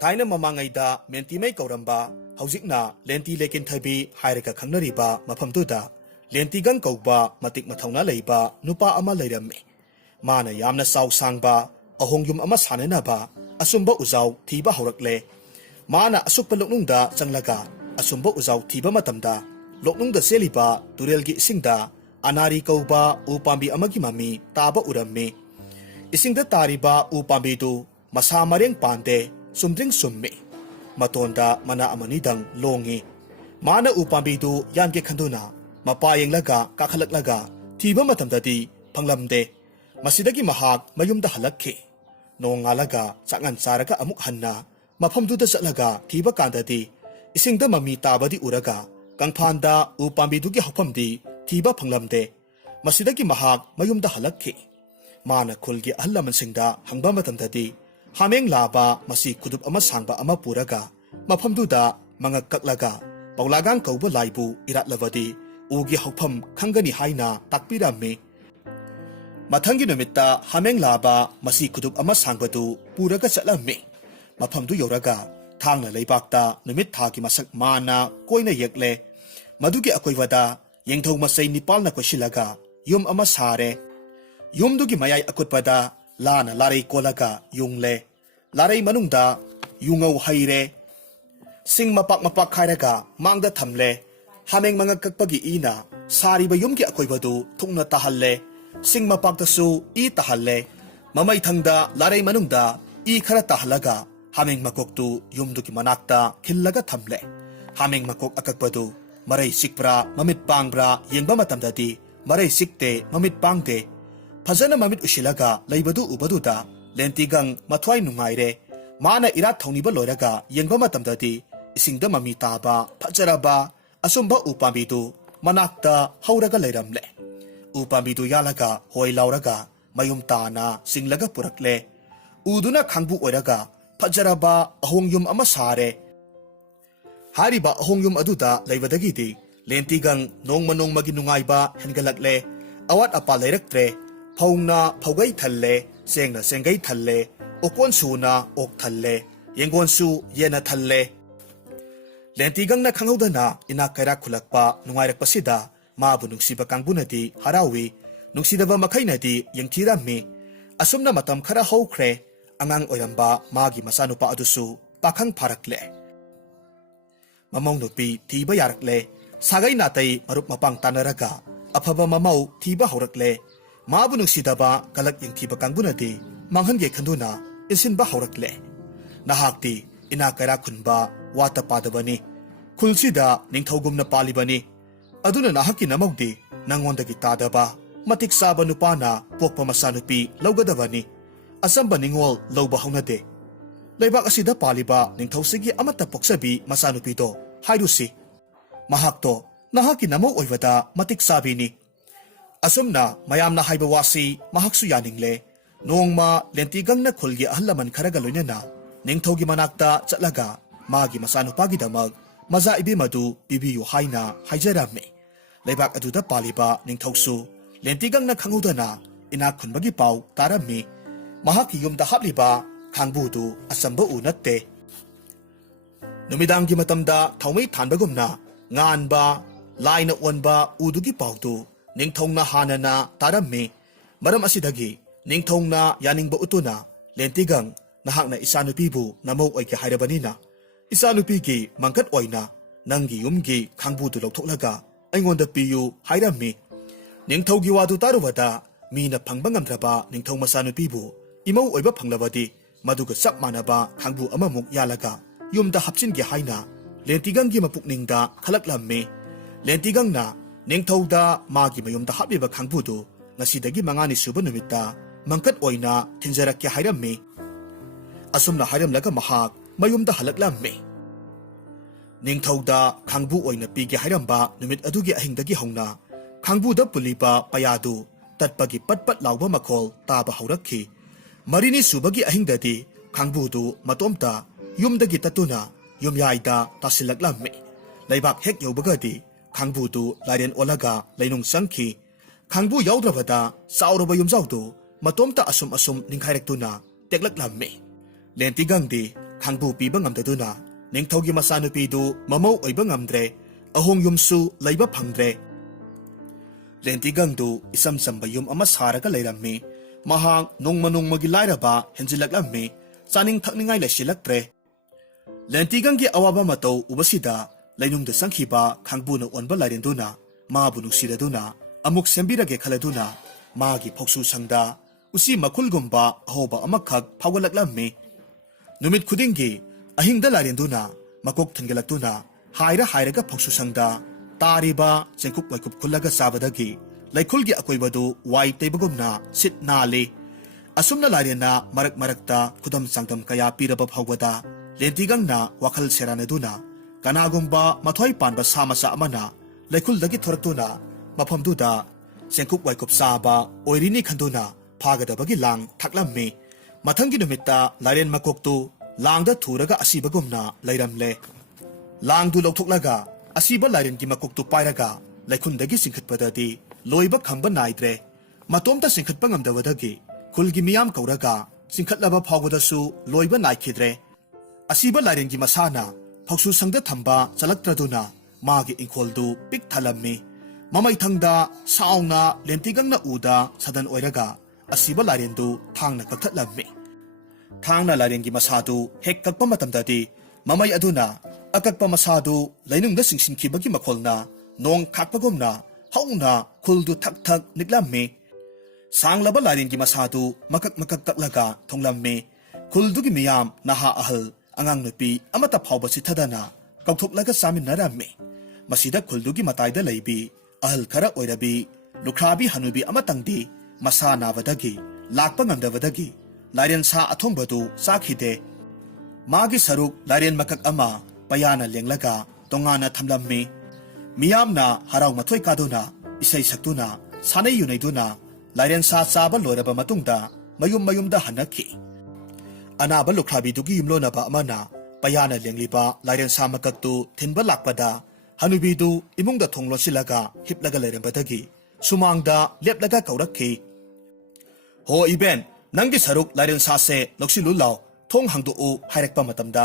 Taina Mamangayda Mentimay Kauramba, Hauzikna, Lenti Leikinthhabi, Hairaka Kangnariba, Mapamtuda, Lentigang Kauba, Matik Matauna Leiba, Nupa Ama Leirame. Mana Yamna Sau Sangba, Ahongyum Amas Hananaba, Asumba Uzau, Tiba Horakle. Mana Asukpaloknungda, Zanglaga, Asumba Uzau, Tiba Matamda, Loknungda Seliba, Turelgi Singda, Anari Kauba, Upambi Amagimami, Taba Urame. Isingda Tariba, Upambidu, Masa Mareng Pande, Sumdring Summi. Matonda Mana Amanidang Longi. Mana Upambidu, Yanke Kanduna, Mapayang Laga, Kakalak Laga, Tiba Matamdadi, Panglamde. Masidagi Mahak, Mayumda Halaki. Noong Alaga, Sangan Saraka Amuk Hanna, Mapamduda Salaga, Tiba Kandadi, Isingda Mami Tabadi Uraga, Kangpanda, Upambidugi Hopamdi, Tiba Panglamde. Masidagi Mahak, Mayumda Halaki. Mana Kulgi Alaman Singda, Hangba Matamdadi, Hameng Laba, Masi Kudup Amasangba Amapuraga, Mapamduda, Manga Kaklaga, Paulagang Kauba Laibu, Irat Lavadi, Ugi Hopam, Kangani Haina, Takpirami. Matangi Numita, Hameng Laba, Masi Kudup Amasangbadu, Puraga Salami. Mapamdu Yoraga, Tangna Leibakta, Numit Taki Masak Mana, Koina Yekle, Madugi Akoivada, Yengtong Masay Nipalna Kwashilaga, Yum Amasare, Yumdugi Mayay Akutpada, Lana Larey Kolaga, Yungle, Larey Manungda, Yungaw Haire, Sing Mapak Mapak Kairaga, Mangda Tamle, Hameng Mga Kakpagi Ina, Sari ba Yumgi Akoivadu, Tungna Tahalle, Sing Mapaktasu, I Tahalle, Mamay Tangda, Larey Manungda, I Kara Tahalaga, Hameng Makoktu, Yumduki Manakta, Killaga Tamle, Hameng Makok Akakpadu, Maray Sikpra, Mamit Pangbra, Yengba Matamdadi, Maray Sikte, Mamit Pangde, Pazana Mamit Ushilaga, Laibadu Ubaduda, Lentigang Matway Nungaire, Mana Irat Toniba Loraga, Yengba Matamdadi, Isingda Mami Taba, Pajaraba, Asumba Upambidu, Manakta, Hauraga Leiramle. Upambidu Yalaga, Hoi Lauraga, Mayum Tana, Singlaga Purakle, Uduna Kangbu Oraga, Pajaraba, Ahongyum Amasare. Hariba Ahongyum Aduda, Laivadagidi, Lentigang, Nong Manong Maginungaiba, Hengalakle, Awat Apalerektre, Pauna, Pogay Talle, Sengna Sengay Talle, Okonsuna, Ok Talle, Yengonsu, Yena Talle. Lentigang na Kangudana, Inakara Kulakpa, Nungairak Pasida, Mabu Nungsiba Kangbunadi, Harawi, Nungsidava Makainadi, Yangtirami, Asumna Matam Kara Hokre, Angang Oyamba, Magi Masanupa Adusu, Pakang Parakle. Mamong Nupi, Tiba Yarakle, Sagay Natay, Marup Mapang Tanaraga, Apaba Mamau, Tiba Horakle, Mabu Nungsidaba, Galak Yang Tiba Kangbunadi, Manghange Kanduna, Isinba Horakle. Nahakti, Inakara Kunba, Wata Padabani, Kulsida, Ningthogum na Palibani, Aduna Nahaki Namogdi, Nangondagi Tadaba, Matik Saba Nupana, Pokpa Masanupi, Laugadavani, Asamba Ningol, Lauba Honade. Laibak Asida Paliba, Ningthosigi Amata Poksabi, Masanupito, Haidusi. Mahakto, Nahaki Namo Oivada, Matik Sabini. Asumna, Mayamna Haibawasi, Mahaksu Yaningle, Nongma, Lentigang na Kulgi Ahalaman Karagaloynana, Ningthogi Manakta, Chatlaga, Magi Masanupagi Damag, Maza Ibimadu, Bibiyu Haina, Haijarame. Laibak Aduda Paliba, Ningthoksu, Lentigang na Kangudana, Inakunbagi Pau, Tarami, Mahaki Yumda Habliba, Kangbudu, Asamba Unatte. Numidang Gimatamda, Taumay Tanbagumna, Nganba, Laina Wanba, Udugi Pautu, Ningtong na Hanana, Tarami, Maram Asidagi, Ningtong na Yaningba Utuna, Lentigang, Nahak na Isanupibu, Namo Oy Kahirabanina, Isanupigi, Mangkat Oyna, Nangi Yumgi, Kangbudu Loktoklaga, Aingonda Piyu, Hairami, Ningtogi Wadu Taruvada, Mina Pangbangamdraba, Ningtong Masanupibu, Imo Oyba Panglabadi, Maduga Sapmanaba, Kangbu Amamuk Yalaga, Yumda Hapsingi Haina, Lentigang Gimapukningda, Kalaklami, Lentigang na, Ningtogda, Magi Mayumda Habiba Kangbudu, Nasidagi Mangani Subanumita, Mangkat Oyna, Tinzarakya Hairami, Asumna Hairam Laga Mahak, Mayumda Halaklami. Ningtogda, Kangbu Oyna Pigi Hairamba, Numit Adugi Ahingdagi Hongna, Kangbuda Pulipa, Payadu, Tatpagi Patpat Lauba Makol, Taba Hauraki, Marini Subagi Ahingdadi, Kangbudu, Matomta, Yumdagi Tatuna, Yumyaida, Tasilaklami, Laibak Hek Yobagadi, Kangbudu, Laiden Olaga, Lainung Sanki, Kangbu Yaudravada, Sauraba Yumzaudu, Matomta Asum Ningkairektuna, Teklaklami. Lentigangdi, khangbu piba ngamdaduna ningthogi masanupidu mamau oiba ngamdre ahong yumsu leiba phangdre lenti gangdu isam samba yum ama saraga leirammi mahang nongmagi lairaba henjilaklammi chaning thakningai lesilaktre lenti ganggi awaba matau ubasida lainungda sangkhiba khangbuna onba lairenduna mabu nungsiraduna amuk sembirage khaladuna magi phoksu sangda usi makulgumba ahoba amakhak phawgalaklammi numit khudingi ahingda lairenduna makok thangalakduna hairaga phoksu sangda tariba chengkup waikup khulaga sabadagi laikhulgi akoibadu wai teibagumna sit nali asumna lairena marakta khudam sangdam kaya piraba phawbada lentigangna wakhal seranaduna kanagumba mathoi panba samasa amana laikhuldagi thoraktuna mafamduda chengkup waikup saba oirini khanduna phagadabagi lang thaklammi mathangi numitta lairen makoktu langda thuraga asibagumna lairamle langdu lokhthoklaga asiba lairen gi makoktu pairaga laikhundagi singkhatpadadi loiba khamba naidre matomta singkhatpa ngamdawadagi khulgi miyam kauraga singkhatlaba phawgodasu loiba naikhidre asiba lairen gi masana phoksu sangda thamba chalakraduna magi ingkholdu pik thalammi mamai thangda saungna lentigangna uda sadan oiraga asiba lairendu thangna kakthlatlammi thangna lairen gi masadu hek kakpa matamdadi mamai aduna akakpa masadu lainungda singsinkhibagi makholna nong khakpagumna hauna khuldu thak niklammi sanglaba lairen gi masadu makak kaklaga thonglammi khuldugi miyam naha ahal angang nupi amata phawba sithadana kauthoklaga saminnarammi masida khuldugi mataida leibi ahal khara oirabi lukhrabi hanubi amatangdi masa nabadagi lakpa ngamdabadagi lairen sa athongbadu sakhide magi saruk lairen makak ama payana lenglaga tongana thamlammi miyamna harau mathoi kaduna isai saktuna sanai yunaiduna lairen sa chaba loiraba matungda mayumda hanakhi anaba lukhrabi dugi yumlonaba amana payana lengliba lairen sa makaktu thinba lakpada hanubidu imungda thonglosilaga hiplaga leirambadagi sumangda leplaga kaurakhi ho iben nangi saruk lairen sa se loksilu law thong hangdu u hairakpa matamda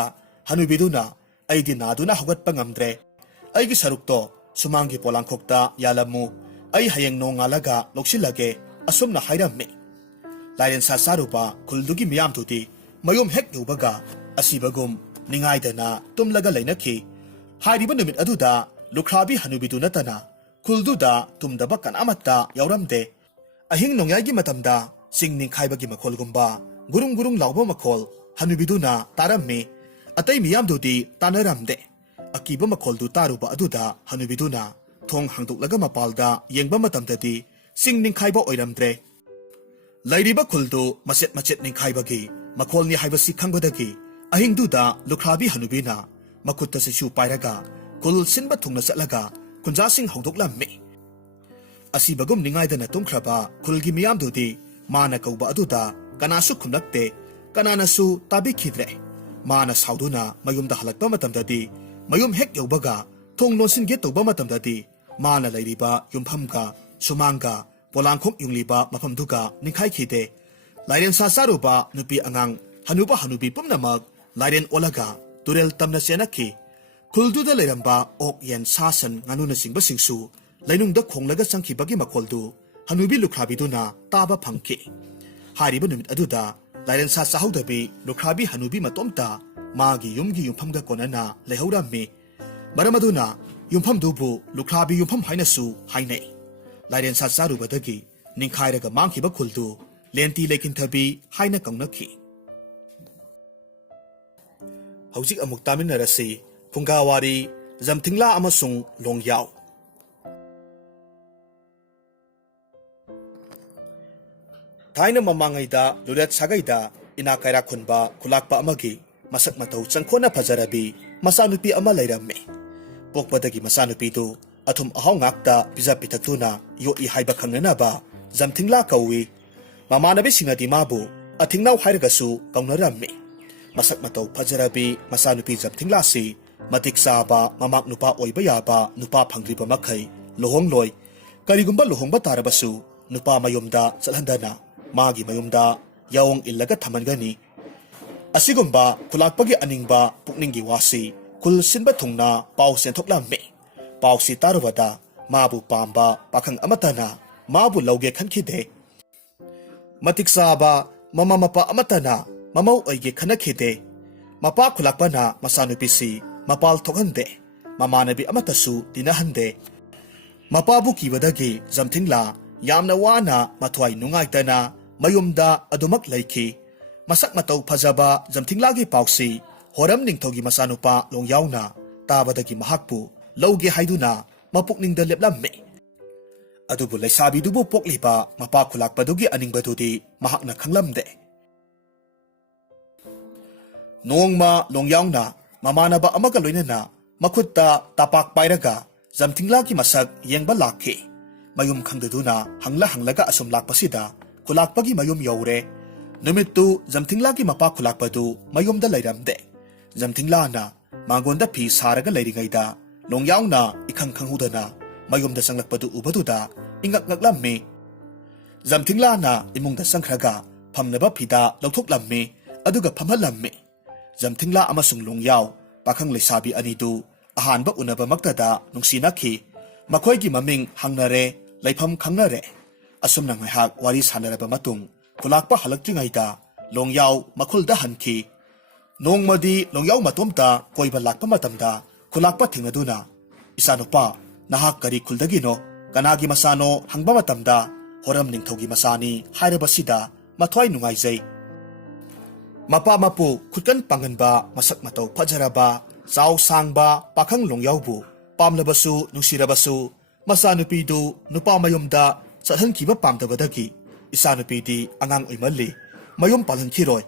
hanubiduna aidi naduna hogatpa ngamdre aigi sarukto sumangi polangkhokta yalamu ai hayeng nongalaga loksilage asumna hairammi lairen sa saruba khuldugi miyam tudi mayum hek yubaga asibagum ningaidana tumlaga lainakhi hairiba numit aduda lukhrabi hanubidu natana khulduda tumdaba kanamatta yauramde ahing nongyagi matamda singning khaibagi makholgumba gurung lawba makhol hanubiduna tarammi atai miyam dudi tanaramde akiba makholdu taruba aduda hanubiduna thong hangduklaga mapalda yengba matamdadi singning khaiba oiramdre lairiba khuldu machet ningkhaibagi makholni haibasi khangbadagi ahingduda lukhrabi hanubina makutta sisu pairaga kul sinba thungna chatlaga kunjasing hongdoklammi asibagum ningaidana tumkhraba khulgi miyam dudi mana kauba aduda kanasu khumlakte kananasu tabikhidre mana sauduna mayumda halakpa matamdadi mayum hek yaubaga thong lonsin ge toba matamdadi mana lairiba yumphamga sumanga polangkhok yungliba mafamduga ningkhai khide lairen sa saruba nupi angang hanubi pumnamak lairen olaga turel tamna senakhi khulduda leiramba ok yen sasan nganuna singba singsu lainungda khonglaga sangkhibagi makholdu hanubi lukhrabi-duna taba phangki hariba numit aduda lairen sa sahaudabi lukhrabi hanubi matomta magi yumgi yumphamga konana lehaurammi maramaduna yumphamdubu lukhrabi yumpham hainasu hainai lairen sa sarubadagi ningkhairaga mangkhiba khuldu lenti lekinthabi haina kaunakhi hojik amuk taminarasi Phunga Wari zamthingla amasung longyao Thaina mamangaida luret sagaida ina kaira khunba khulakpa amagi masak matau changkhona phajarabi masanupi ama leiramme pokpadagi masanupi tu athum ahau ngakta pija pitaktuna yo I haiba khangnana ba zamthingla kawi mamanabi singadi mabu athingnau hairagasu kaunaramme masak matau phajarabi masanupi zamthingla si matik saba mamak nupa oiba yaba nupa phangriba makhai lohong loi karigumba lohongba tarabasu nupa mayumda chalhandana magi mayumda yaong illaga thamangani Asigumba kulakpagi aningba pukningi wasi kul sinba thungna pau senthoklammi pau si tarwada mabu pamba pakhang amatana mabu lauge khankhide matik saba mama mapa amatana mamau oige khanakhide mapa khulakpana masanupisi mapal thokhande mamanabi amatasu dinahande mapabu kibadagi jamthingla yamna wana mathwai nungaitana mayumda adumak laiki masak matau phajaba jamthinglagi pausi horam ningthogi masanupa longyauna tabadagi mahakpu lauge haiduna mapukningda leplamme adubu leisabi dubu pokliba mapa khulakpadugi aningbadudi mahakna khanglamde nongma longyauna mamanaba amaga loinana makhutta tapak pairaga jamthinglagi masak yengba lakhi mayum khangduduna hanglaga asum lakpasida khulakpagi mayum yaure numittu jamthinglagi mapa khulakpadu mayumda lairamde jamthinglana mangonda phi saraga lairingaida longyauna ikhang khanghudana mayumda sanglakpadu ubaduda ingak ngaklammi jamthinglana imungda sangkhraga phamnaba phida lauthoklammi aduga phamhalammi jamthingla amasung longyaw pakhang leisabi anidu ahanba unaba maktada nungsinakhi makhoigi maming hangnare laifam khangnare asumna ngaihak wari sanaraba matung khulakpa halaktingaida longyaw makhulda hanki nongmadi longyaw matomta koiba lakpa matamda khulakpa thingaduna isanupa nahak kari khuldagino kanagi masano hangba matamda horam ningthogi masani hairabasida mathwai nungaijai mapa mapu khutkan panganba masak matau phajaraba chaw sangba pakhang longyawbu pamlabasu nungsirabasu masanupidu nupa mayumda chathankiba pamdabadagi isanupidi angang oimalli mayum palhankhiroi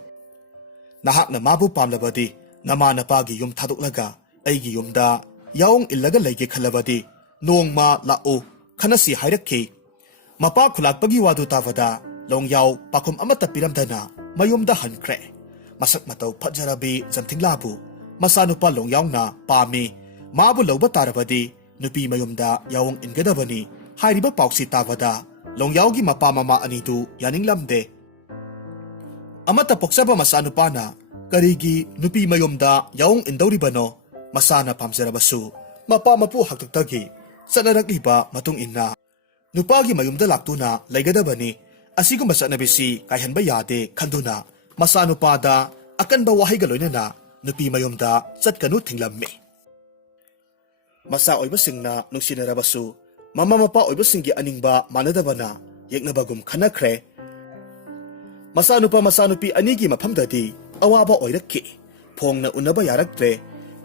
nahakna mabu pamlabadi namanapagi yum thadoklaga aigi yumda yaung illaga leige khalabadi nongma lao khanasi hairakhi mapa khulakpagi wadu tawada longyaw pakhum amata piramdana mayumda hankhre masak matau phajarabi jamthinglabu masanupa longyawna pami mabu lauba tarabadi nupi mayumda yaung ingadabani hairiba pausi tawada longyawgi mapa mama anidu yaninglamde amata poksaba masanupana karigi nupi mayumda yaung indawribano masana pamjarabasu mapa mapu haktaktagi sanaragliba matung inna nupagi mayumda laktuna laigadabani asigumba sanabisi kaihanba yade khanduna masanupada akanba wahaiga loinana nupi mayumda chatkanu thinglamme masa oibasingna nungsinarabasu mama mapa oibasinggi aningba manadabana yeknabagum khanakre masanupi anigi maphamdadi awaba oirakki phongna unaba yaraktre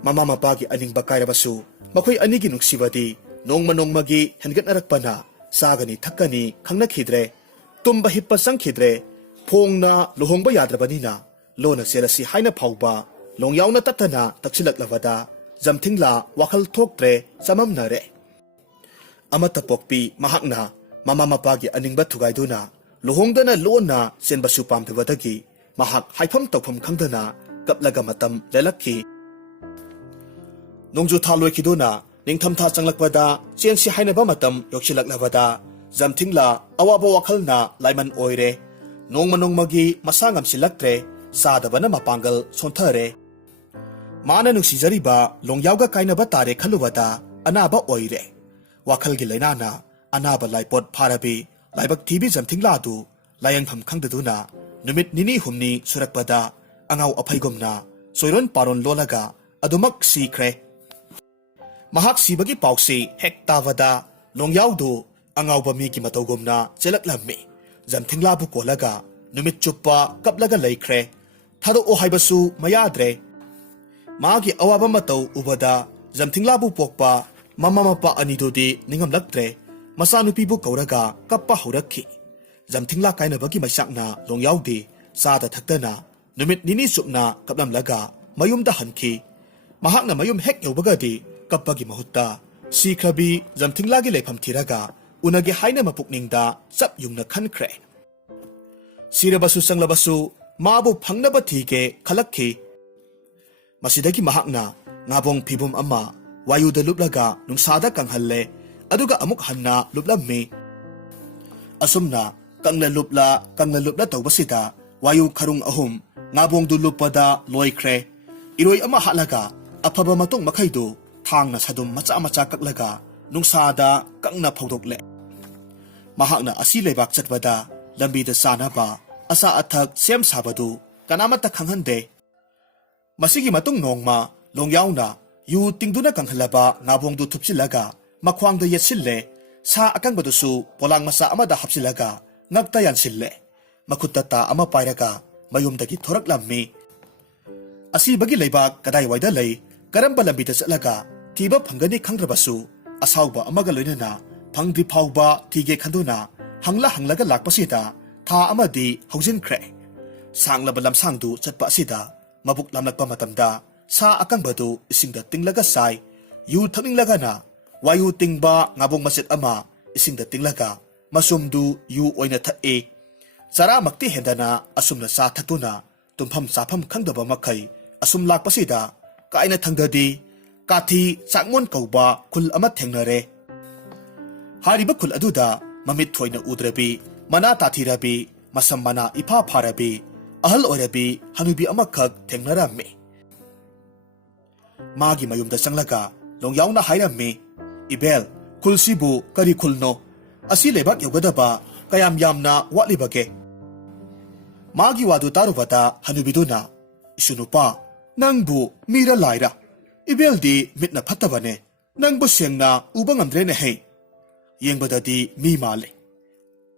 mama mapagi aningba kairabasu makhoi anigi nuksibadi nongmagi hengatnarakpana sagani thakani khangnakhidre tumba hippa sangkhidre phongna lohongba yadrabanina lona serasi haina phauba longyawna tatana taksilaklavada jamthingla wakhal thoktre chamamnare amata pokpi mahakna mama mapagi aningba thugaiduna lohongdana lona senbasu pamdabadagi mahak haifam tawpham khangdana kaplaga matam lelakhi nongju thaloi khiduna ningthamtha changlakpada chengsi hainaba matam yoksilaklavada jamthingla awaba wakhalna laiman oire nongmagi masangam silaktre sadabana mapangal sonthare mana nuksijariba longyawga kainaba tare khalubada anaba oire wakhalgi lainana anaba laipot pharabi laibak thibi jamthingladu layangpham khangdaduna numit nini humni surakpada angaw aphaigomna soiron paron lolaga adumak sikhre mahak sibagi pausi hek tawada longyawdu angawba migi matawgomna chelaklammi jamthinglabu kolaga numit chuppa kaplaga laikre thado o haibasu mayadre magi awaba mataw ubada jamthinglabu pokpa mama mapa anidodi ningamlaktre masanupibu kauraga kappa horakhi jamthingla kainabagi maisakna longyawdi sada thaktana numit nini supna kaplamlaga mayumda hanki mahakna mayum hek yobagadi kappagi mahutta sikhrabi jamthinglagi leifam thiraga unagi haina mapukningda chap yungna khankhre sirabasu sanglabasu mabu phangnaba thige khalakhi masidagi mahakna ngabong phibum ama wayuda luplaga nungsada kanghalle aduga amuk hanna luplammi asumna kangla lupla tawbasida wayu kharung ahum ngabongdu lupada loikre iroi ama halaga afaba matong makhaidu thangna sadum macha macha kaklaga nungsada kangna phodokle mahakna asi lebak chatbada lambida sanaba asa athak sem sabadu kanamata khanghande masigi matung nongma longyauna yu tingduna kanghalaba ngabongdu thupsilaga makhwangda yetsille sa akangbadusu polang masa amada hapsilaga ngakta yansille makhutta ama pairaga mayumdagi thoraklammi asi bagi leibak kadai waida lei karamba lambida chatlaga tiba phangani khangrabasu asauba amaga loinana phangdi phauba tige khanduna hanglaga lakpasida tha amadi hojinkhre sanglaba lamsangdu chatpa asida mabuk lamlakpa matamda sa akangbadu isingda tinglaga sai yu thakninglaga na wayu tingba ngabong maset ama isingda tinglaga masumdu yu oina thae chara makti hendana asumna sa thatuna tumpham sapham khangdaba makhai asum lakpasida kaina thangdadi kathi changmon kauba khul ama thengnare hariba khul aduda mamit thoina udrabi mana tathirabi masam mana ipa pharabi ahal orabi hanubi amakhak thengnarami magi mayumda changlaga longyauna hairammi ibel khulsibu kari khulno asi lebak yogadaba kayam yamna watlibage magi wadu tarubata hanubiduna isunupa nangbu mira laira ibeldi mitna phatabane nangbu sengna uba ngamdrene he yengbadadi mi male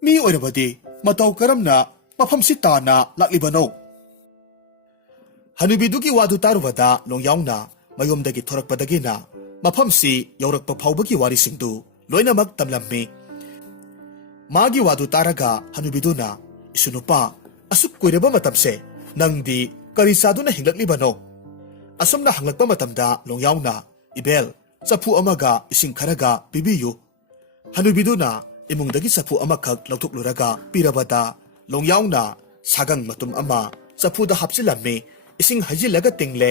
mi oirabadi matau karamna mafam sitana laklibano hanubidugi wadu tarubata longyauna mayumdagi thorakpadagina mafamsi yaurakpa phawbagi warisingdu loinamak tamlammi magi wadu taraga hanubiduna isunupa asuk koiraba matamse nangdi kari saduna hinglaklibano asumna hanglakpa matamda longyauna ibel chapu amaga ising kharaga pibiyu hanubiduna imungdagi chapu amakhak lautukluraga pirabata longyauna sagang matum ama chapuda hapsilammi ising hajilaga tingle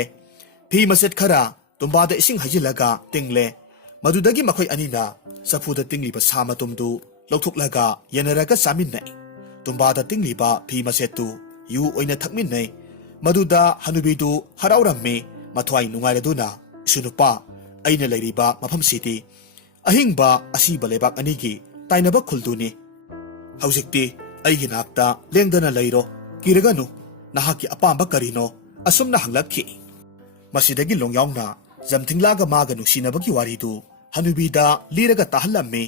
phi maset khara tumbada ising hajilaga tingle madudagi makhoi anina chapuda tingliba sa matumdu lautuklaga yanaraga saminnai tumbada tingliba phi masetu yu oina thakminnai maduda hanubidu haraurammi mathwai nungairaduna isunupa aina leiriba mafamsidi ahingba asiba lebak anigi tainaba khulduni haujikti aigi nakta lengdana leiro kiraganu nahaki apamba karino asumna hanglakhi masidagi longyauna jamthinglaga maga nusinabagi waridu hanubida liraga tahallammi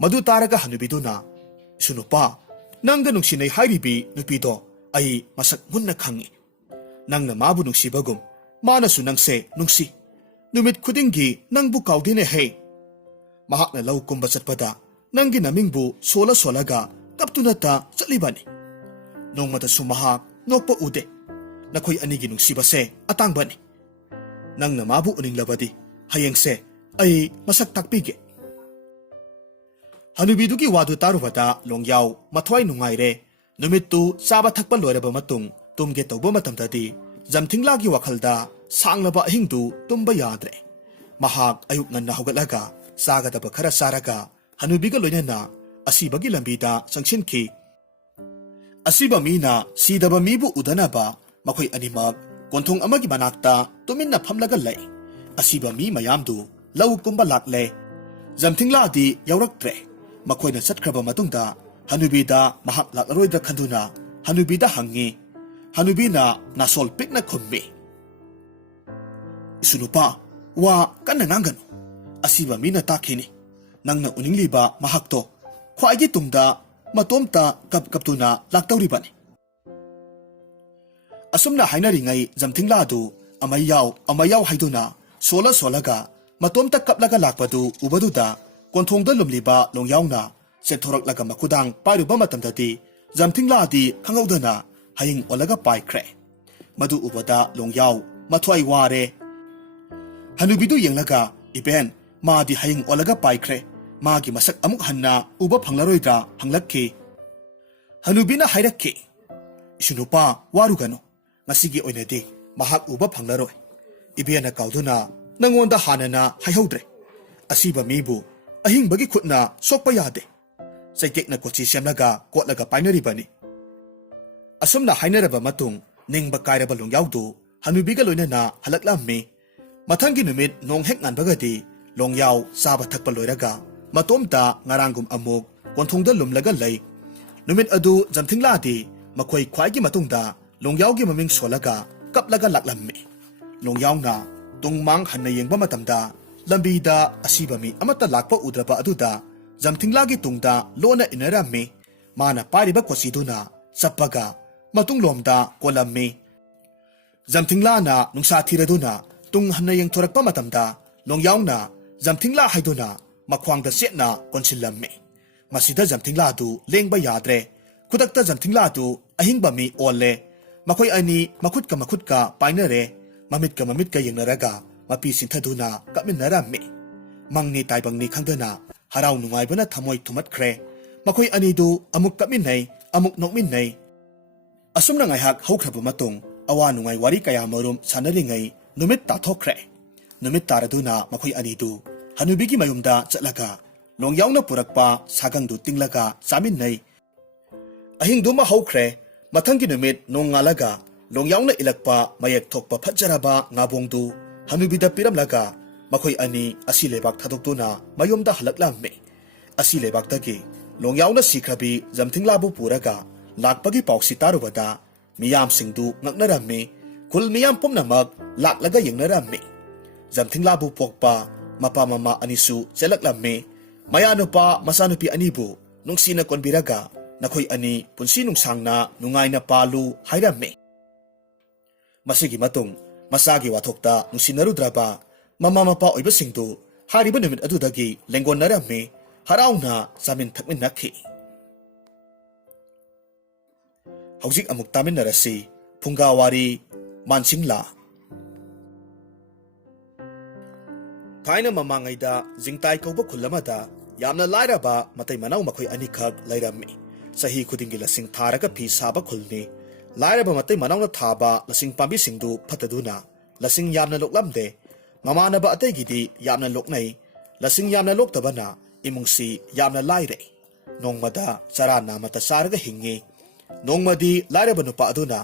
madu taraga hanubiduna isunupa nangda nungsinai hairibi nupido ai masak munna khangi nangna mabu nungsibagum manasu nangse nungsi numit khudingi nangbu kaudine he mahakna law kumba chatpada nangi namingbu sola solaga kaptunata chatlibani nongmata sumahak nokpa ude nakhoi anigi nungsibase atangbani nangna mabu uninglabadi hayengse ai masak takpige hanubidugi wadu tarubada longyaw mathwai nungaire numittu chaba thakpa loiraba matung tumge tawba matamdadi jamthinglagi wakhalda sanglaba ahingdu tumba yadre mahak ayuk nganna hogatlaga sagadaba khara saraga hanubiga loinana asibagi lambida changsinki asiba mina sidaba mibu udanaba makhoi animak konthong amagi manakta tuminna phamlaga lei asiba mi mayamdu law kumba lakle jamthingla di yauraktre makhoina chatkraba matungda hanubida mahak laklaroidra khanduna hanubida hangi hanubina nasol pikna khummi isunupa wa kanna nganganu asiba mina takhini nangna uningliba mahakto khwaigi tungda matomta kaptuna laktawribani asumna hainaringai jamthingla du amayaw haiduna sola solaga matomta kaplaga lakpadu ubaduda konthongda lumliba longyauna sethoraklaga makudang pairuba matamdadi jamthingla di khangaudana haying olaga paikre madu ubada longyaw mathwai ware hanubidu yenglaga iben madi haying olaga paikre magi masak amuk hanna uba phanglaroidra hanglakki hanubina hairakki isunupa warugano ngasigi oinadi mahak uba phanglaroi ibena kauduna nangonda hanana haihodre asiba mibu ahingbagi khutna sokpa yade saitekna kochi semlaga kotlaga painari bani asumna hainaraba matung ꯅꯤꯡꯕ ꯀꯥꯏꯔꯕ ꯂꯣꯡꯌꯥꯎꯗꯨ ꯍꯅꯨꯕꯤꯒ ꯂꯣꯏꯅꯅ ꯍꯜꯂꯛꯂꯝꯃꯤ ꯃꯊꯪꯒꯤ ꯅꯨꯃꯤꯠ ꯅꯣꯡ ꯍꯦꯛ ꯉꯥꯟꯕꯒꯗꯤ ꯂꯣꯡꯌꯥꯎ ꯆꯥꯕ ꯊꯛꯄ ꯂꯣꯏꯔꯒ ꯃꯇꯣꯝꯇ ꯉꯔꯥꯡꯒꯨꯝ ꯑꯃꯨꯛ ꯀꯣꯟꯊꯣꯡꯗ ꯂꯨꯝꯂꯒ ꯂꯩ ꯅꯨꯃꯤꯠ ꯑꯗꯨ ꯖꯝꯊꯤꯡꯂꯥꯗꯤ ꯃꯈꯣꯏ ꯈ꯭ꯋꯥꯏꯒꯤ ꯃꯇꯨꯡꯗ ꯂꯣꯡꯌꯥꯎꯒꯤ ꯃꯃꯤꯡ ꯁꯣꯜꯂꯒ ꯀꯞꯂꯒ ꯂꯥꯛꯂꯝꯃꯤ ꯂꯣꯡꯌꯥꯎꯅ ꯇꯨꯡ ꯃꯥꯡ ꯍꯟꯅ ꯌꯦꯡꯕ ꯃꯇꯝꯗ ꯂꯝꯕꯤꯗ ꯑꯁꯤꯕ ꯃꯤ ꯑꯃꯠꯇ ꯂꯥꯛꯄ ꯎꯗ꯭ꯔꯕ ꯑꯗꯨꯗ ꯖꯝꯊꯤꯡꯂꯥꯒꯤ ꯇꯨꯡꯗ ꯂꯣꯟꯅ ꯏꯟꯅꯔꯝꯃꯤ ꯃꯥꯅ ꯄꯥꯏꯔꯤꯕ ꯀꯣꯆꯤꯗꯨꯅ ꯆꯞꯄꯒ ꯃꯇꯨꯡꯂꯣꯝꯗ ꯀꯣꯜꯂꯝꯃꯤ ꯖꯝꯊꯤꯡꯂꯥꯅ ꯅꯨꯡꯁꯥ ꯊꯤꯔꯗꯨꯅ ꯇꯨꯡ ꯍꯟꯅ ꯌꯦꯡꯊꯣꯔꯛꯄ ꯃꯇꯝꯗ ꯂꯣꯡꯌꯥꯎꯅ ꯖꯝꯊꯤꯡꯂꯥ ꯍꯥꯏꯗꯨꯅ ꯃꯈ꯭ꯋꯥꯡꯗ ꯆꯦꯠꯅ ꯀꯣꯟꯁꯤꯜꯂꯝꯃꯤ ꯃꯁꯤꯗ ꯖꯝꯊꯤꯡꯂꯥꯗꯨ ꯂꯦꯡꯕ ꯌꯥꯗ꯭ꯔꯦ ꯈꯨꯗꯛꯇ ꯖꯝꯊꯤꯡꯂꯥꯗꯨ ꯑꯍꯤꯡꯕ ꯃꯤ ꯑꯣꯜꯂꯦ ꯃꯈꯣꯏ ꯑꯅꯤ ꯃꯈꯨꯠꯀ ꯄꯥꯏꯅꯔꯦ ꯃꯃꯤꯠꯀ ꯌꯦꯡꯅꯔꯒ ꯃꯄꯤ ꯁꯤꯟꯊꯗꯨꯅ ꯀꯞꯃꯤꯟꯅꯔꯝꯃꯤ ꯃꯪꯅꯤ ꯇꯥꯏꯕꯪꯅꯤ ꯈꯪꯗꯅ ꯍꯔꯥꯎ ꯅꯨꯡꯉꯥꯏꯕꯅ ꯊꯃꯣꯏ ꯊꯨꯝꯍꯠꯈ꯭ꯔꯦ ꯃꯈꯣꯏ ꯑꯅꯤꯗꯨ ꯑꯃꯨꯛ ꯀꯞꯃꯤꯟꯅꯩ ꯑꯃꯨꯛ ꯅꯣꯛꯃꯤꯟꯅꯩ ꯑꯁꯨꯝꯅ ꯉꯥꯏꯍꯥꯛ ꯍꯧꯈ꯭ꯔꯕ ꯃꯇꯨꯡ ꯑꯋꯥ ꯅꯨꯡꯉꯥꯏ ꯋꯥꯔꯤ ꯀꯌꯥꯃꯔꯨꯝ ꯁꯥꯟꯅꯔꯤꯉꯩ ꯅꯨꯃꯤꯠ ꯇꯥꯊꯣꯛꯈ꯭ꯔꯦ ꯅꯨꯃꯤꯠ ꯇꯥꯔꯗꯨꯅ ꯃꯈꯣꯏ ꯑꯅꯤꯗꯨ ꯍꯅꯨꯕꯤꯒꯤ ꯃꯌꯨꯝꯗ ꯆꯠꯂꯒ ꯂꯣꯡꯌꯥꯎꯅ ꯄꯨꯔꯛꯄ ꯁꯥꯒꯪꯗꯨ ꯇꯤꯡꯂꯒ ꯆꯥꯃꯤꯟꯅꯩ ꯑꯍꯤꯡꯗꯨꯃ ꯍꯧꯈ꯭ꯔꯦ ꯃꯊꯪꯒꯤ ꯅꯨꯃꯤꯠ ꯅꯣꯡ ꯉꯥꯜꯂꯒ ꯂꯣꯡꯌꯥꯎꯅ ꯏꯜꯂꯛꯄ ꯃꯌꯦꯛ ꯊꯣꯛꯄ ꯐꯖꯔꯕ ꯉꯥꯕꯣꯡꯗꯨ ꯍꯅꯨꯕꯤꯗ ꯄꯤꯔꯝꯂꯒ ꯃꯈꯣꯏ ꯑꯅꯤ ꯑꯁꯤ ꯂꯩꯕꯥꯛ ꯊꯥꯗꯣꯛꯇꯨꯅ ꯃꯌꯨꯝꯗ ꯍꯜꯂꯛꯂꯝꯃꯤ ꯑꯁꯤ ꯂꯩꯕꯥꯛꯇꯒꯤ ꯂꯣꯡꯌꯥꯎꯅ ꯁꯤꯈ꯭ꯔꯕꯤ ꯖꯝꯊꯤꯡꯂꯥꯕꯨ ꯄꯨꯔꯒ ꯂꯥꯛꯄꯒꯤ ꯄꯥꯎꯁꯤ ꯇꯥꯔꯨꯕꯗ ꯃꯤꯌꯥꯝꯁꯤꯡꯗꯨ ꯉꯛꯅꯔꯝꯃꯤ ꯈꯨꯜ ꯃꯤꯌꯥꯝ ꯄꯨꯝꯅꯃꯛ ꯂꯥꯛꯂꯒ ꯌꯦꯡꯅꯔꯝꯃꯤ ꯖꯝꯊꯤꯡꯂꯥꯕꯨ ꯄꯣꯛꯄ ꯃꯄꯥ ꯃꯃꯥ ꯑꯅꯤꯁꯨ ꯆꯦꯜꯂꯛꯂꯝꯃꯤ ꯃꯌꯥꯅꯨꯄꯥ ꯃꯆꯥꯅꯨꯄꯤ ꯑꯅꯤꯕꯨ ꯅꯨꯡꯁꯤꯅ ꯀꯣꯟꯕꯤꯔꯒ ꯅꯈꯣꯏ ꯑꯅꯤ ꯄꯨꯟꯁꯤ ꯅꯨꯡꯁꯥꯡꯅ ꯅꯨꯡꯉꯥꯏꯅ ꯄꯥꯜꯂꯨ ꯍꯥꯏꯔꯝꯃꯤ ꯃꯁꯤꯒꯤ ꯃꯇꯨꯡ ꯃꯆꯥꯒꯤ ꯋꯥꯊꯣꯛꯇ ꯅꯨꯡꯁꯤꯅꯔꯨꯗ꯭ꯔꯕ ꯃꯃꯥ ꯃꯄꯥ ꯑꯣꯏꯕꯁꯤꯡꯗꯨ ꯍꯥꯏꯔꯤꯕ ꯅꯨꯃꯤꯠ ꯑꯗꯨꯗꯒꯤ ꯂꯦꯡꯒꯣꯟꯅꯔꯝꯃꯤ ꯍꯔꯥꯎꯅ ꯆꯥꯃꯤꯟ ꯊꯛꯃꯤꯟꯅꯈꯤ ꯍꯧꯖꯤꯛ ꯑꯃꯨꯛ ꯇꯥꯃꯤꯟꯅꯔꯁꯤ ꯐꯨꯡꯒꯥ ꯋꯥꯔꯤ ꯃꯥꯟꯁꯤꯡꯂꯥ ꯊꯥꯏꯅ ꯃꯃꯥꯡꯉꯩꯗ ꯖꯤꯡꯇꯥꯏ ꯀꯧꯕ ꯈꯨꯜ ꯑꯃꯗ ꯌꯥꯝꯅ ꯂꯥꯏꯔꯕ ꯃꯇꯩ ꯃꯅꯥꯎ ꯃꯈꯣꯏ ꯑꯅꯤꯈꯛ ꯂꯩꯔꯝꯃꯤ ꯆꯍꯤ ꯈꯨꯗꯤꯡꯒꯤ ꯂꯁꯤꯡ ꯊꯥꯔꯒ ꯐꯤ ꯁꯥꯕ ꯈꯨꯜꯅꯤ ꯂꯥꯏꯔꯕ ꯃꯇꯩ ꯃꯅꯥꯎꯅ ꯊꯥꯕ ꯂꯁꯤꯡ ꯄꯥꯝꯕꯤꯁꯤꯡꯗꯨ ꯐꯠꯇꯗꯨꯅ ꯂꯁꯤꯡ ꯌꯥꯝꯅ ꯂꯣꯛꯂꯝꯗꯦ ꯃꯃꯥꯟꯅꯕ ꯑꯇꯩꯒꯤꯗꯤ ꯌꯥꯝꯅ ꯂꯣꯛꯅꯩ ꯂꯁꯤꯡ ꯌꯥꯝꯅ ꯂꯣꯛꯇꯕꯅ ꯏꯃꯨꯡꯁꯤ ꯌꯥꯝꯅ ꯂꯥꯏꯔꯦ ꯅꯣꯡꯃꯗ ꯆꯔꯥ ꯅꯥꯃꯇ ꯆꯥꯔꯒ ꯍꯤꯡꯉꯤ ꯅꯣꯡꯃꯗꯤ ꯂꯥꯏꯔꯕ ꯅꯨꯄꯥ ꯑꯗꯨꯅ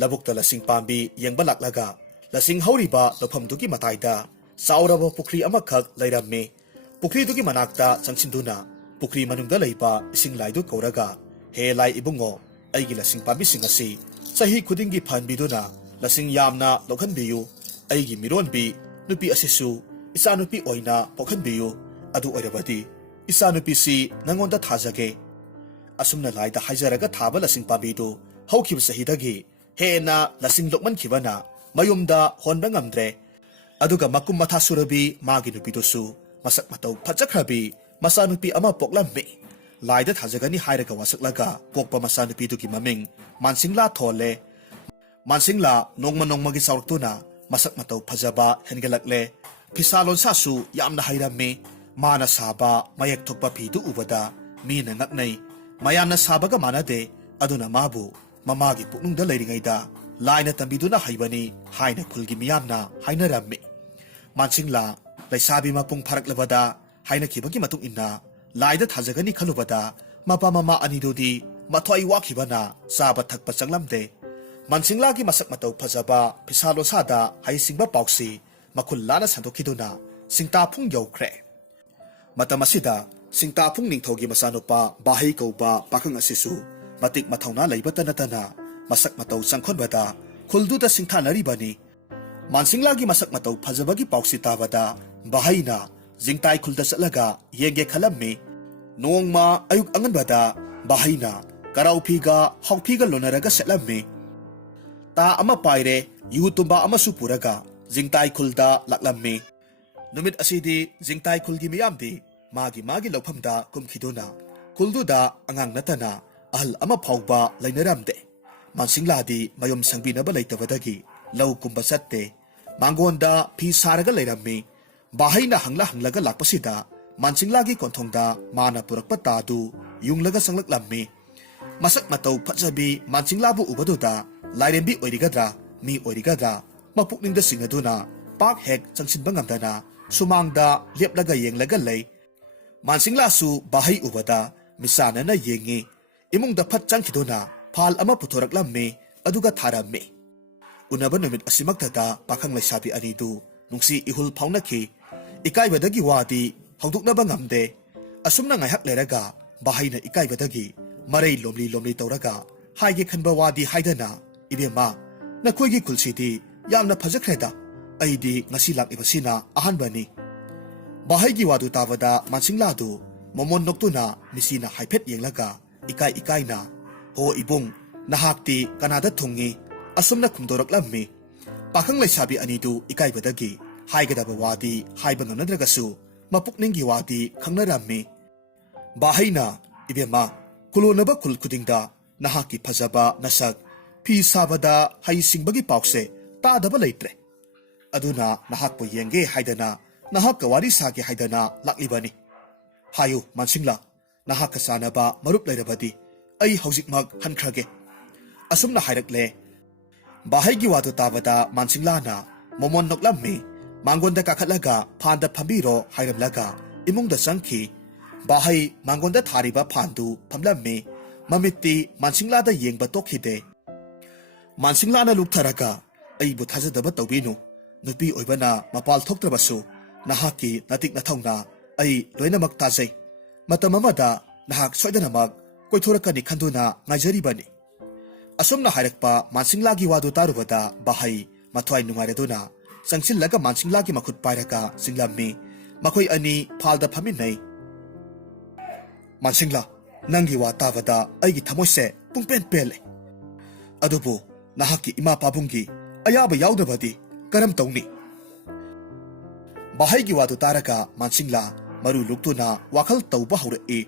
ꯂꯧꯕꯨꯛꯇ ꯂꯁꯤꯡ ꯄꯥꯝꯕꯤ ꯌꯦꯡꯕ ꯂꯥꯛꯂꯒ ꯂꯁꯤꯡ ꯍꯧꯔꯤꯕ ꯂꯧꯐꯝꯗꯨꯒꯤ ꯃꯇꯥꯏꯗ ꯆꯥꯎꯔꯕ ꯄꯨꯈ꯭ꯔꯤ ꯑꯃꯈꯛ ꯂꯩꯔꯝꯃꯤ ꯄꯨꯈ꯭ꯔꯤꯗꯨꯒꯤ ꯃꯅꯥꯛꯇ ꯆꯪꯁꯤꯟꯗꯨꯅ ꯄꯨꯈ꯭ꯔꯤ ꯃꯅꯨꯡꯗ ꯂꯩꯕ ꯏꯁꯤꯡ ꯂꯥꯏꯗꯨ ꯀꯧꯔꯒ ꯍꯦ ꯂꯥꯏ ꯏꯕꯨꯡꯉꯣ ꯑꯩꯒꯤ ꯂꯁꯤꯡ ꯄꯥꯝꯕꯤꯁꯤꯡ ꯑꯁꯤ ꯆꯍꯤ ꯈꯨꯗꯤꯡꯒꯤ ꯐꯍꯟꯕꯤꯗꯨꯅ ꯂꯁꯤꯡ ꯌꯥꯝꯅ ꯂꯣꯛꯍꯟꯕꯤꯌꯨ ꯑꯩꯒꯤ ꯃꯤꯔꯣꯟꯕꯤ ꯅꯨꯄꯤ ꯑꯁꯤꯁꯨ ꯏꯆꯥꯅꯨꯄꯤ ꯑꯣꯏꯅ ꯄꯣꯛꯍꯟꯕꯤꯌꯨ ꯑꯗꯨ ꯑꯣꯏꯔꯕꯗꯤ ꯏꯆꯥꯅꯨꯄꯤꯁꯤ ꯅꯉꯣꯟꯗ ꯊꯥꯖꯒꯦ ꯑꯁꯨꯝꯅ ꯂꯥꯏꯗ ꯍꯥꯏꯖꯔꯒ ꯊꯥꯕ ꯂꯁꯤꯡ ꯄꯥꯝꯕꯤꯗꯨ ꯍꯧꯈꯤꯕ ꯆꯍꯤꯗꯒꯤ ꯍꯦꯟꯅ ꯂꯁꯤꯡ ꯂꯣꯛꯃꯟꯈꯤꯕꯅ ꯃꯌꯨꯝꯗ ꯍꯣꯟꯕ ꯉꯝꯗ꯭ꯔꯦ ꯑꯗꯨꯒ ꯃꯀꯨꯝ ꯃꯊꯥ ꯁꯨꯔꯕꯤ ꯃꯥꯒꯤ ꯅꯨꯄꯤꯗꯨꯁꯨ ꯃꯁꯛ ꯃꯇꯧ ꯐꯖꯈ꯭ꯔꯕꯤ ꯃꯆꯥꯅꯨꯄꯤ ꯑꯃ ꯄꯣꯛꯂꯝꯃꯤ ꯂꯥꯏꯗ ꯊꯥꯖꯒꯅꯤ ꯍꯥꯏꯔꯒ ꯋꯥꯁꯛꯂꯒ ꯄꯣꯛꯄ ꯃꯆꯥꯅꯨꯄꯤꯗꯨꯒꯤ ꯃꯃꯤꯡ ꯃꯥꯟꯁꯤꯡꯂꯥ ꯊꯣꯜꯂꯦ ꯃꯥꯟꯁꯤꯡꯂꯥ ꯅꯣꯡꯃ ꯅꯣꯡꯃꯒꯤ ꯆꯥꯎꯔꯛꯇꯨꯅ ꯃꯁꯛ ꯃꯇꯧ ꯐꯖꯕ ꯍꯦꯟꯒꯠꯂꯛꯂꯦ ꯐꯤꯁꯥ ꯂꯣꯟꯁꯥꯁꯨ ꯌꯥꯝꯅ ꯍꯩꯔꯝꯃꯤ ꯃꯥꯅ ꯁꯥꯕ ꯃꯌꯦꯛ ꯊꯣꯛꯄ ꯐꯤꯗꯨ ꯎꯕꯗ ꯃꯤꯅ ꯉꯛꯅꯩ ꯃꯌꯥꯝꯅ ꯁꯥꯕꯒ ꯃꯥꯟꯅꯗꯦ ꯑꯗꯨꯅ ꯃꯥꯕꯨ ꯃꯃꯥꯒꯤ ꯄꯨꯛꯅꯨꯡꯗ ꯂꯩꯔꯤꯉꯩꯗ ꯂꯥꯏꯅ ꯇꯝꯕꯤꯗꯨꯅ ꯍꯩꯕꯅꯤ ꯍꯥꯏꯅ ꯈꯨꯜꯒꯤ ꯃꯤꯌꯥꯝꯅ ꯍꯥꯏꯅꯔꯝꯃꯤ ꯃꯥꯟꯁꯤꯡꯂꯥ ꯂꯩꯁꯥꯕꯤ ꯃꯄꯨꯡ ꯐꯥꯔꯛꯂꯕꯗ ꯍꯥꯏꯅꯈꯤꯕꯒꯤ ꯃꯇꯨꯡ ꯏꯟꯅ ꯂꯥꯏꯗ ꯊꯥꯖꯒꯅꯤ ꯈꯜꯂꯨꯕꯗ ꯃꯄꯥ ꯃꯃꯥ ꯑꯅꯤꯗꯨꯗꯤ ꯃꯊ꯭ꯋꯥꯏ ꯋꯥꯈꯤꯕꯅ ꯆꯥꯕ ꯊꯛꯄ ꯆꯪꯂꯝꯗꯦ ꯃꯥꯟꯁꯤꯡꯂꯥꯒꯤ ꯃꯁꯛ ꯃꯇꯧ ꯐꯖꯕ ꯐꯤꯁꯥ ꯂꯣꯟꯁꯥꯗ ꯍꯩꯁꯤꯡꯕ ꯄꯥꯎꯁꯤ ꯃꯈꯨꯜ ꯂꯥꯟꯅ ꯁꯟꯗꯣꯛꯈꯤꯗꯨꯅ ꯁꯤꯡꯇꯥꯐꯨꯡ ꯌꯧꯈ꯭ꯔꯦ ꯃꯇꯝ ꯑꯁꯤꯗ ꯁꯤꯡꯇꯥꯐꯨꯡ ꯅꯤꯡꯊꯧꯒꯤ ꯃꯆꯥꯅꯨꯄꯥ ꯕꯥꯍꯩ ꯀꯧꯕ ꯄꯥꯈꯪ ꯑꯁꯤꯁꯨ ꯃꯇꯤꯛ ꯃꯊꯧꯅꯥ ꯂꯩꯕꯇ ꯅꯠꯇꯅ ꯃꯁꯛ ꯃꯇꯧ ꯆꯪꯈꯣꯟꯕꯗ ꯈꯨꯜꯗꯨꯗ ꯁꯤꯡꯊꯥꯅꯔꯤꯕꯅꯤ ꯃꯥꯟꯁꯤꯡꯂꯥꯒꯤ ꯃꯁꯛ ꯃꯇꯧ ꯐꯖꯕꯒꯤ ꯄꯥꯎꯁꯤ ꯇꯥꯕꯗ ꯕꯥꯍꯩꯅ ꯖꯤꯡꯇꯥꯏ ꯈꯨꯜꯗ ꯆꯠꯂꯒ ꯌꯦꯡꯒꯦ ꯈꯜꯂꯝꯃꯤ ꯅꯣꯡꯃ ꯑꯌꯨꯛ ꯑꯉꯟꯕꯗ ꯕꯥꯍꯩꯅ ꯀꯔꯥꯎꯐꯤꯒ ꯍꯥꯎꯐꯤꯒ ꯂꯣꯟꯅꯔꯒ ꯁꯦꯠꯂꯝꯃꯤ ꯇꯥ ꯑꯃ ꯄꯥꯏꯔꯦ ꯌꯨ ꯇꯨꯝꯕ ꯑꯃꯁꯨ ꯄꯨꯔꯒ ꯖꯤꯡꯇꯥꯏ ꯈꯨꯜꯗ ꯂꯥꯛꯂꯝꯃꯤ ꯅꯨꯃꯤꯠ ꯑꯁꯤꯗꯤ ꯖꯤꯡꯇꯥꯏ ꯈꯨꯜꯒꯤ ꯃꯤꯌꯥꯝꯗꯤ ꯃꯥꯒꯤ ꯂꯧꯐꯝꯗ ꯀꯨꯝꯈꯤꯗꯨꯅ ꯈꯨꯜꯗꯨꯗ ꯑꯉꯥꯡ ꯅꯠꯇꯅ ꯑꯍꯜ ꯑꯃ ꯐꯥꯎꯕ ꯂꯩꯅꯔꯝꯗꯦ ꯃꯥꯟꯁꯤꯡꯂꯥꯗꯤ ꯃꯌꯨꯝ ꯁꯪꯕꯤꯅꯕ ꯂꯩꯇꯕꯗꯒꯤ ꯂꯧ ꯀꯨꯝꯕ ꯆꯠꯇꯦ ꯃꯥꯡꯒꯣꯟꯗ ꯐꯤ ꯁꯥꯔꯒ ꯂꯩꯔꯝꯃꯤ ꯕꯥꯍꯩꯅ ꯍꯪꯂꯒ ꯂꯥꯛꯄꯁꯤꯗ ꯃꯥꯟꯁꯤꯡꯂꯥꯒꯤ ꯀꯣꯟꯊꯣꯡꯗ ꯃꯥꯅ ꯄꯨꯔꯛꯄ ꯇꯥꯗꯨ ꯌꯨꯡꯂꯒ ꯆꯪꯂꯛꯂꯝꯃꯤ ꯃꯁꯛ ꯃꯇꯧ ꯐꯖꯕꯤ ꯃꯥꯟꯁꯤꯡꯂꯥꯕꯨ ꯎꯕꯗꯨꯗ ꯂꯥꯏꯔꯦꯝꯕꯤ ꯑꯣꯏꯔꯤꯒꯗ꯭ꯔꯥ ꯃꯤ ꯑꯣꯏꯔꯤꯒꯗ꯭ꯔꯥ ꯃꯄꯨꯛꯅꯤꯡꯗ ꯆꯤꯡꯅꯗꯨꯅ ꯄꯥꯛ ꯍꯦꯛ ꯆꯪꯁꯤꯟꯕ ꯉꯝꯗꯅ ꯁꯨꯃꯥꯡꯗ ꯂꯦꯞꯂꯒ ꯌꯦꯡꯂꯒ ꯂꯩ ꯃꯥꯟꯁꯤꯡꯂꯥꯁꯨ ꯕꯥꯍꯩ ꯎꯕꯗ ꯃꯤꯆꯥꯟꯅꯅ ꯌꯦꯡꯉꯤ ꯏꯃꯨꯡꯗ ꯐꯠ ꯆꯪꯈꯤꯗꯨꯅ ꯐꯥꯜ ꯑꯃ ꯄꯨꯊꯣꯔꯛꯂꯝꯃꯤ ꯑꯗꯨꯒ ꯊꯥꯔꯝꯃꯤ unaba numit asimaktada pakhang laisabi anidu nungsi ihul phaunakhi ikaibadagi wadi hawduknaba ngamde asumna ngaihak leraga bahaina ikaibadagi marai lomli tawraga haige khanba wadi haidana ibema nakhoigi kulsidi yamna phajakreda aidi ngasi lakibasina ahanbani bahaigi wadu tabada mansingla du momon noktuna misina haiphet yenglaga ikai na ho ibung nahakti kanada thungi asumna khumdoraklammi pakhang laisabi anidu ikaibadagi haigadaba wadi haiba ngamnadragasu mapukningi wadi khangnarammi bahaina ibema kulonaba khul khudingda nahaki phajaba nasak phi sabada hai singbagi paukse tadaba leitre aduna nahakpu yenge haidana nahak wari sage haidana laklibani hayu mansingla nahak sanaba marup leirabadi ai hojikmak hankrage asumna hairakle bahaigi wadu tabada mansingla na momon noklammi mangonda kakhatlaga phanda phambiro hairamlaga imungda sangki bahai mangonda thariba phandu phamlammi mamitti mansingla da yengba tokhide mansingla na luktharaga aibu thajadaba tawbinu nupi oibana mapal thoktrabasu nahaki natik nathongna ai loinamak tajai matamamada nahak soidanamak koithorakani khanduna ngaijaribani asumna hairakpa mansinglagi wadu tarubada bahai mathwai nungareduna sangsillaga mansinglagi makhut pairaka singlammi makhoi ani phalda phaminai mansingla nangi wa tabada aigi thamoise pungpen pele adubu nahaki ima pabungi ayaba yaudabadi karam tawni bahaigi wadu taraka mansingla maru luktuna wakhal tawba hawrei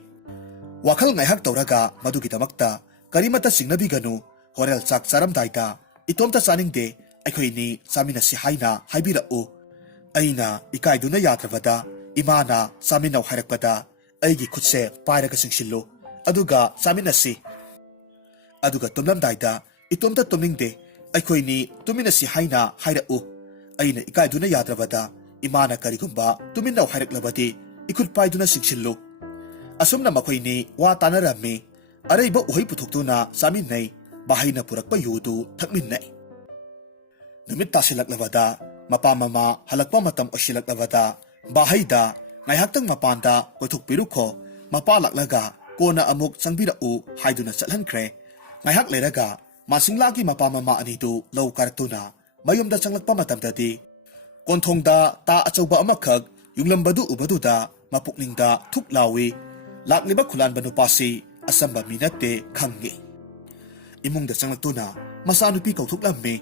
wakhal ngaihak tawraga madugi damakta karimata singnabiganu horel chak charamdaida itomta chaningde aikhoini chaminasi haina haibirau aina ikaiduna yadrabada imana chaminaw hairakpada aigi khutse pairaga singsillu aduga chaminasi aduga tumlamdaida itomta tumningde aikhoini tuminasi haina hairau aina ikaiduna yadrabada imana karigumba tuminaw hairaklabadi ikhut paiduna singsillu asumna makhoini wa tanarami araiba uhai puthoktuna chaminai bahaina purakpa yudu thakminnai numit tasilaklabada mapa mama halakpa matam osilaklabada bahaida ngaihaktang mapanda koithok pirukho mapa laklaga kona amuk changbirau haiduna chalhankre ngaihak leraga masinglagi mapa mama anidu law karaktuna mayumda changlakpa matamdadi konthongda ta achauba amakhak yunglambadu ubaduda mapukningda thuk lawi lakliba khulanba nupasi asamba minate khangi imungda changlakuna masanupi kauthuklammi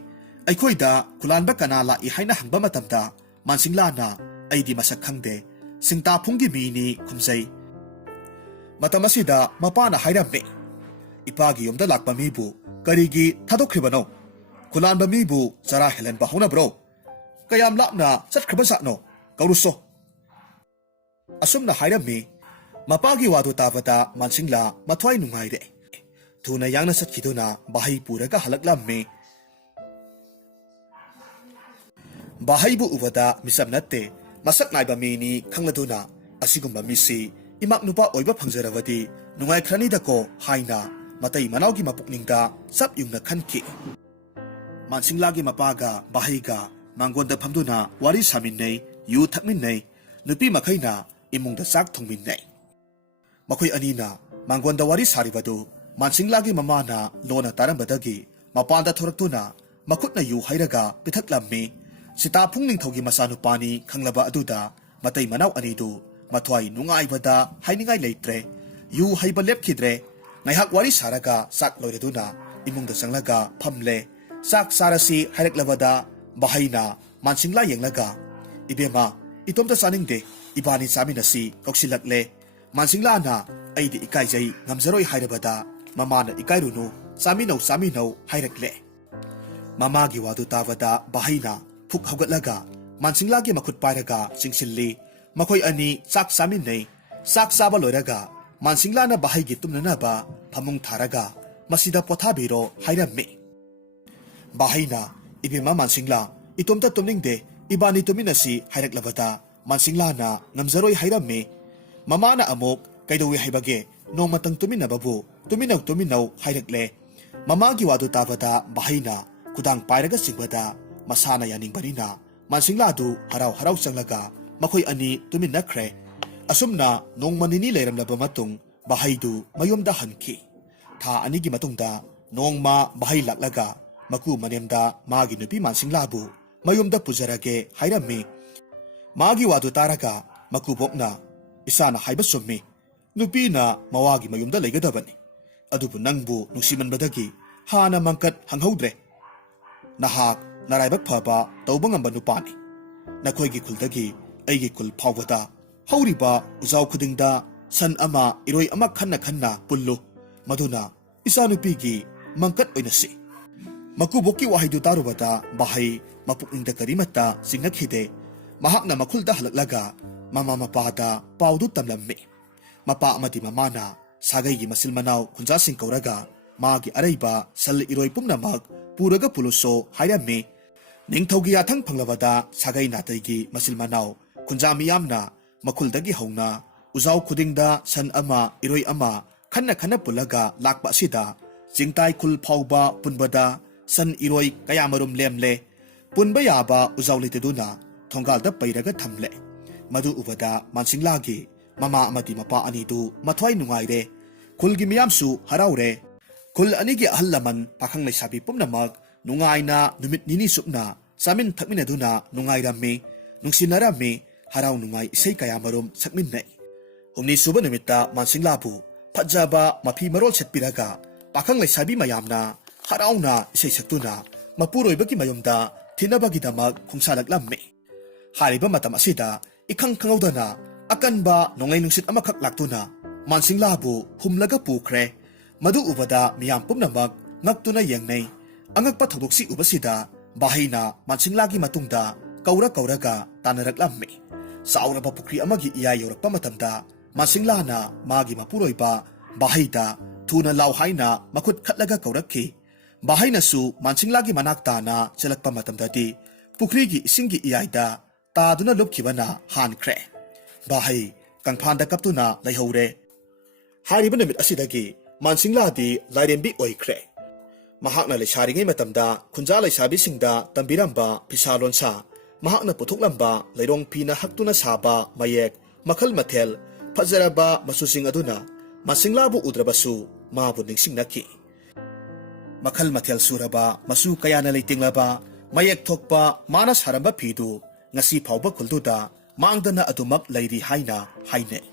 aikhoida khulanba kana la I haina hangba matamda mansinglana aidi masak khangde singta phunggi mini khumjai matamasida mapana hairambe ipagi yomda lakpa mibu karigi thadokhribano khulanba mibu chara helanba hona bro kayam lapna chatkhaba sakno kauruso asumna hairammi mapagi wadu tabada mansingla mathwai nungaire thuna yangna satkiduna bahai puraga halaklammi bahai bu ubada misam natte masak naiba mini khangladuna asigumba misi imak nupa oiba phangjarawadi nungai khrani dako haina matai manawgi mapukningda sap yungna khanki mansinglagi mapaga bahaiga mangonda phamduna wari saminnai yu thakminnai nupi makhaina imungda sak thongminnai makhoi anina mangonda wari saribadu mansinglagi mamana lona tarambadagi mapanda thoraktuna makhutna yu hairaga pithaklammi sita phungning thogi masanu pani khanglaba aduda matai manaw anidu mathwai nungaibada hainingai leitre yu haiba lepkhidre ngaihak wari saraga sak loireduna imungda changlaga phamle sak sarasi haireklabada bahaina mansingla yenglaga ibema itomta chaningde ibani chaminasi koksilakle mansingla na aidi ikaijai ngamjaroi hairabada mamana ikairunu chaminau hairakle mamagi wadu tabada bahaina phuk haugatlaga mansinglagi makhut pairaga singsilli makhoi ani chak chaminai sak chaba loiraga mansinglana bahaigi tumnanaba phamung tharaga masida pothabiro hairammi bahaina ibema mansingla itomta tumningde ibani tuminasi hairaklabada mansinglana ngamjaroi hairammi mamana amuk kaidowi haibage nomatang tuminababu tuminaw hairakle mamagi wadu tabada bahaina kudang pairaga singbada masana yaningbani na Mansingla du harau changlaga makhoi ani tumin nakre asumna nongmanini leiramlaba matung bahai du mayomda hanki tha ani gi matungda nongma bahai laklaga maku manemda magi nupi Mansingla bu mayomda pujarage hairami magi wadu taraga maku bokna isana haiba summi nupi na mawagi mayomda leigadabani adubu nangbu nungsimanbadagi hana mangkat hanghaudre nahak Naraibak phaba tauba ngamba nupani nakhoigi khultagi aigi khul phawada hauriba uzau khudingda san ama iroi ama khanna pullu maduna isanupi gi mangkat oinasi makuboki wahidu tarubada bahai mapukingda karimata singnakhide mahakna makhulda halaklaga mama mapada paudu tamlammi mapa amati mamana sagai gi masil manau khunja sing kauraga magi araiba sal iroi pumnamak puraga puluso hairami Ningthaugi athang phanglawada sagai nataygi masil manau khunja miyamna makhul-dagi hauna uzau khudingda san ama iroi ama khanna pulaga lakpa sida jingtai khul phauba punbada san iroi kayamarum lemle punba yaba uzau liteduna thongalda pairaga thamle madu ubada Mansinglagi mama amati mapa ani du mathwai nungaire khulgi miyamsu haraure khul anigi ahallaman pakhang leisabi pumnamak nungaina numit nini supna samin thakmina duna nungairami nungsinarami harau nungai isai kayamarum sakminnai humni suba numita Mansingla bu phajaba mafi marol setpiraga pakhang leisabi mayamna harauna isai saktuna mapuroibagi mayumda thinabagi damak khungsalaklammi hariba matam asida ikhang khangaudana akanba nongai nungsit amakhak laktuna Mansingla bu humlaga pukhre madu ubada miyam pumnamak ngaktuna yengnai angakpa thodoksi ubasida bahina Mansinglagi matungda kauraga tanaraklammi sauraba pukri amagi iya yorakpa matamda Mansingla na magi mapuroiba bahaida thuna law haina makhut khatlaga kaurakki bahaina su Mansinglagi manakta na chelakpa matamdadi pukri gi isingi iyaida taduna lopkhibana hankre bahai kangphanda kaptuna laihore hariba namit asidagi Mansingla di lairembi oikre mahakna leisharingai matamda khunja leisabi-singda tambiramba pisalonsa mahakna puthoklampa leirong phina haktuna saba mayek makhal mathel phajaraba masusing aduna Mansingla bu udrabasu mabu ningsingnaki makhal mathel suraba masu kayana leitinglaba mayek thokpa mana saramba phidu ngasi phauba khulduda mangdana adumak leiri haina haine